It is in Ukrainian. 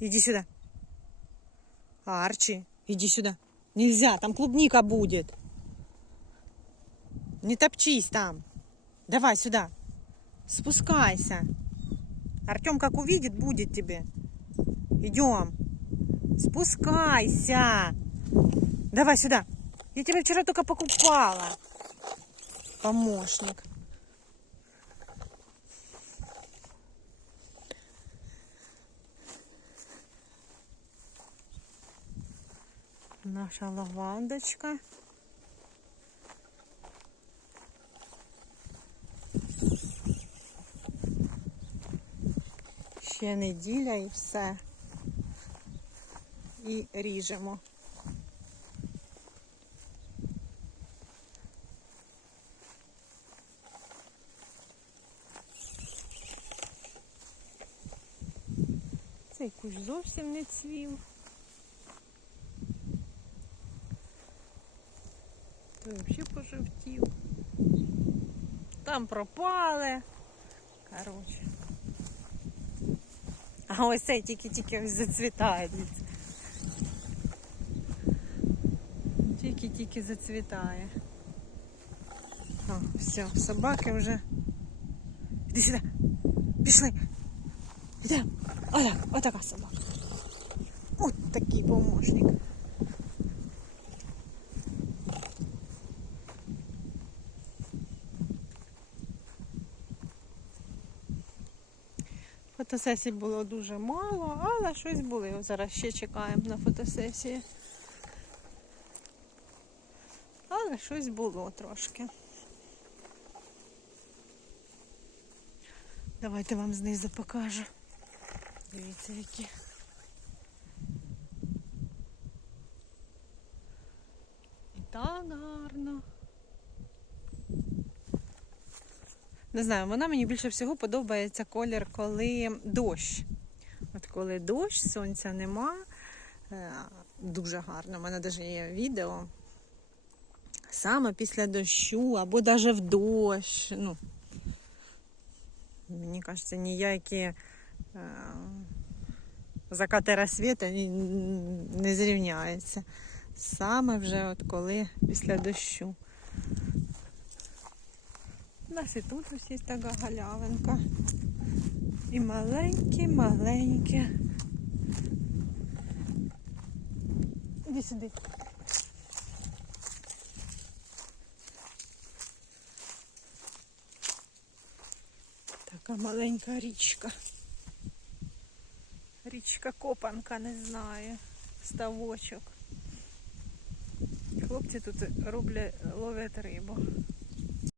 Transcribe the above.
Иди сюда. Арчи, иди сюда. Нельзя, там клубника будет. Не топчись там. Давай сюда. Спускайся. Артем как увидит, будет тебе. Идем. Спускайся. Давай сюда. Я тебя вчера только покупала. Помощник. Наша лавандочка. Ще неділя і все. І ріжемо. Цей кущ зовсім не цвів. Той взагалі пожовтів. Там пропали. Коротше. А ось цей тільки-тільки ось зацвітає. Тільки-тільки зацвітає. О, все, собаки вже. Іди сюди. Пішли. Іде. Отак, отака собака. От такий помощник. Фотосесій було дуже мало, але щось були. Зараз ще чекаємо на фотосесії. Але щось було трошки. Давайте вам знизу покажу. Дивіться, які. І так гарно. Не знаю, вона мені більше всього подобається колір, коли дощ. От коли дощ, сонця нема. е, Дуже гарно. У мене навіть є відео. Саме після дощу або навіть в дощ. Ну, мені кажеться, ніякі е, закати розсвіта не зрівняються. Саме вже от коли після дощу. У нас і тут є така галявинка. І маленькі, маленькі. Іди сюди. Така маленька річка. Річка Копанка, не знаю. Ставочок. Хлопці тут роблять, ловлять рибу.